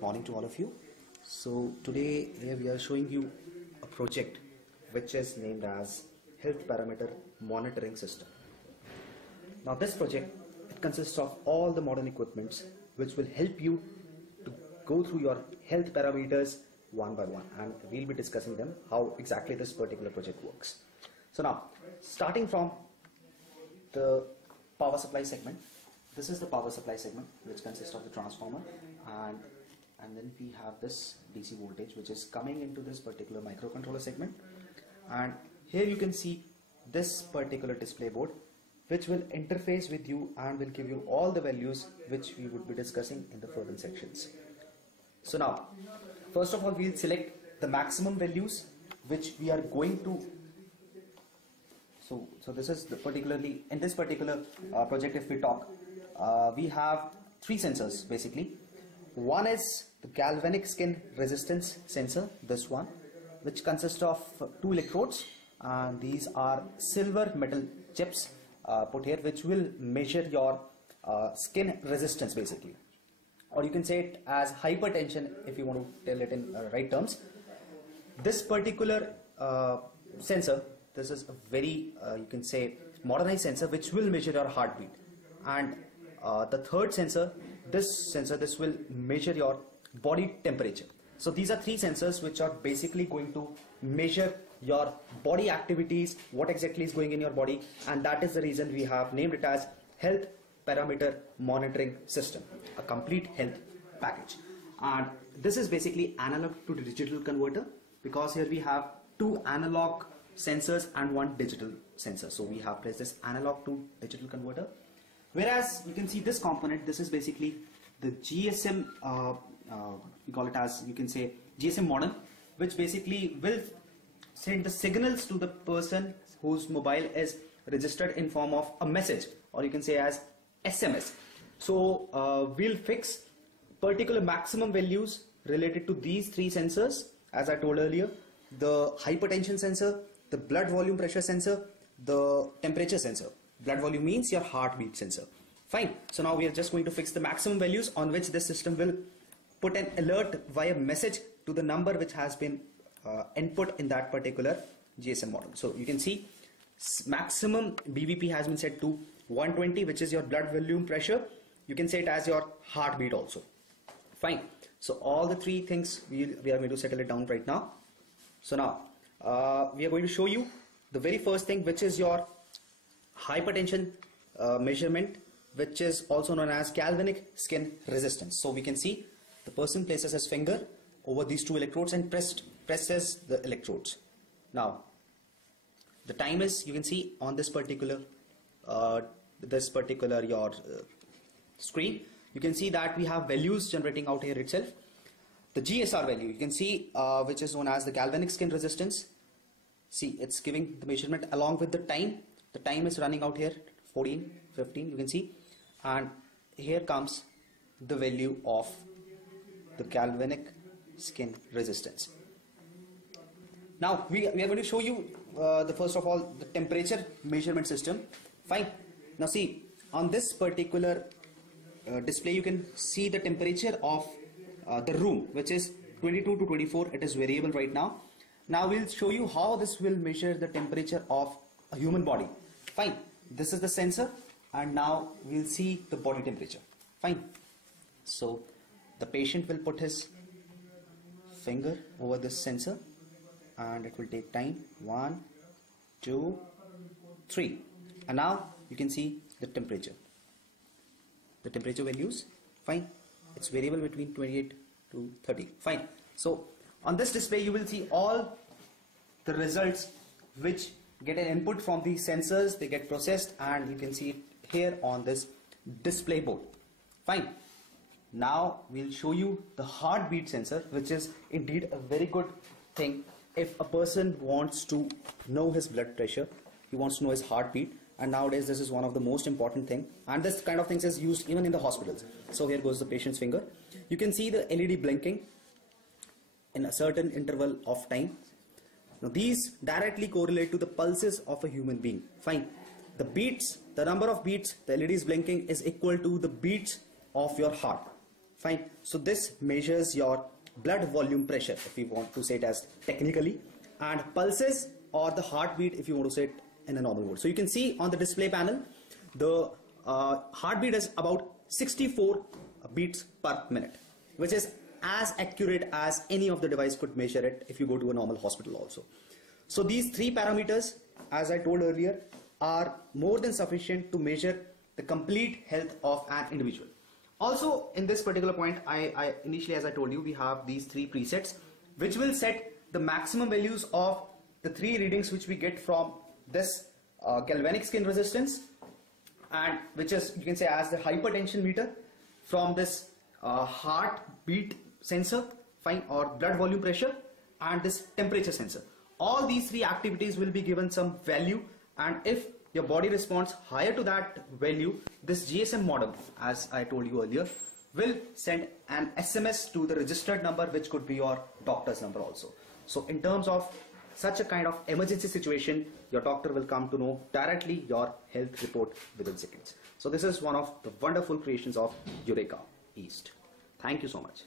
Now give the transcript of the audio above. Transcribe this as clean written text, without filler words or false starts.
Morning to all of you. So today we are showing you a project which is named as Health Parameter Monitoring System. Now this project, it consists of all the modern equipments which will help you to go through your health parameters one by one, and we'll be discussing them how exactly this particular project works. So now, starting from the power supply segment, this is the power supply segment which consists of the transformer, and then we have this DC voltage which is coming into this particular microcontroller segment, and here you can see this particular display board which will interface with you and will give you all the values which we would be discussing in the further sections. So now, first of all, we'll select the maximum values which we are going to. So this is particularly in this particular project. If we talk, we have three sensors basically. One is the galvanic skin resistance sensor, this one, which consists of two electrodes, and these are silver metal chips put here, which will measure your skin resistance basically, or you can say it as hypertension if you want to tell it in right terms. This particular sensor, this is a very you can say modernized sensor which will measure your heartbeat, and the third sensor, this will measure your body temperature. So these are three sensors which are basically going to measure your body activities, what exactly is going in your body, and that is the reason we have named it as Health Parameter Monitoring System, a complete health package. And this is basically analog to digital converter, because here we have two analog sensors and one digital sensor. So we have placed this analog to digital converter. Whereas you can see this component, this is basically the GSM, we call it as, you can say, GSM modem, which basically will send the signals to the person whose mobile is registered in form of a message, or you can say as SMS. So we'll fix particular maximum values related to these three sensors, as I told earlier: the hypertension sensor, the blood volume pressure sensor, the temperature sensor. Blood volume means your heartbeat sensor. Fine. So now we are just going to fix the maximum values on which this system will put an alert via message to the number which has been input in that particular GSM model. So you can see maximum BVP has been set to 120, which is your blood volume pressure. You can say it as your heartbeat also. Fine. So all the three things we are going to settle it down right now. So now we are going to show you the very first thing, which is your hypertension measurement, which is also known as galvanic skin resistance. So we can see the person places his finger over these two electrodes and presses the electrodes. Now the time is, you can see on this particular your screen, you can see that we have values generating out here itself. The GSR value, you can see which is known as the galvanic skin resistance. See, it's giving the measurement along with the time. The time is running out here, 14, 15, you can see, and here comes the value of the galvanic skin resistance. Now we are going to show you the first of all the temperature measurement system. Fine. Now see, on this particular display you can see the temperature of the room, which is 22 to 24. It is variable right now. Now we'll show you how this will measure the temperature of a human body. Fine. This is the sensor, and now we'll see the body temperature. Fine. So the patient will put his finger over this sensor, and it will take time. 1, 2, 3, and now you can see the temperature. The temperature values. Fine. It's variable between 28 to 30. Fine. So on this display you will see all the results which get an input from these sensors. They get processed, and you can see it here on this display board. Fine. Now we'll show you the heartbeat sensor, which is indeed a very good thing if a person wants to know his blood pressure, he wants to know his heartbeat, and nowadays this is one of the most important thing, and this kind of things is used even in the hospitals. So here goes the patient's finger. You can see the LED blinking in a certain interval of time. Now these directly correlate to the pulses of a human being. Fine. The beats, the number of beats the LED is blinking is equal to the beats of your heart. Fine. So this measures your blood volume pressure, if we want to say it as technically, and pulses or the heartbeat, if you want to say it in a normal mode. So you can see on the display panel, the heartbeat is about 64 beats per minute, which is as accurate as any of the device could measure it if you go to a normal hospital also. So these three parameters, as I told earlier, are more than sufficient to measure the complete health of an individual. Also, in this particular point, I initially, as I told you, we have these three presets which will set the maximum values of the three readings which we get from this galvanic skin resistance, and which is, you can say, as the hypertension meter, from this heartbeat sensor, fine, or blood volume pressure, and this temperature sensor. All these three activities will be given some value, and if your body responds higher to that value, this GSM modem, as I told you earlier, will send an SMS to the registered number, which could be your doctor's number also. So in terms of such a kind of emergency situation, your doctor will come to know directly your health report within seconds. So this is one of the wonderful creations of Eureka East. Thank you so much.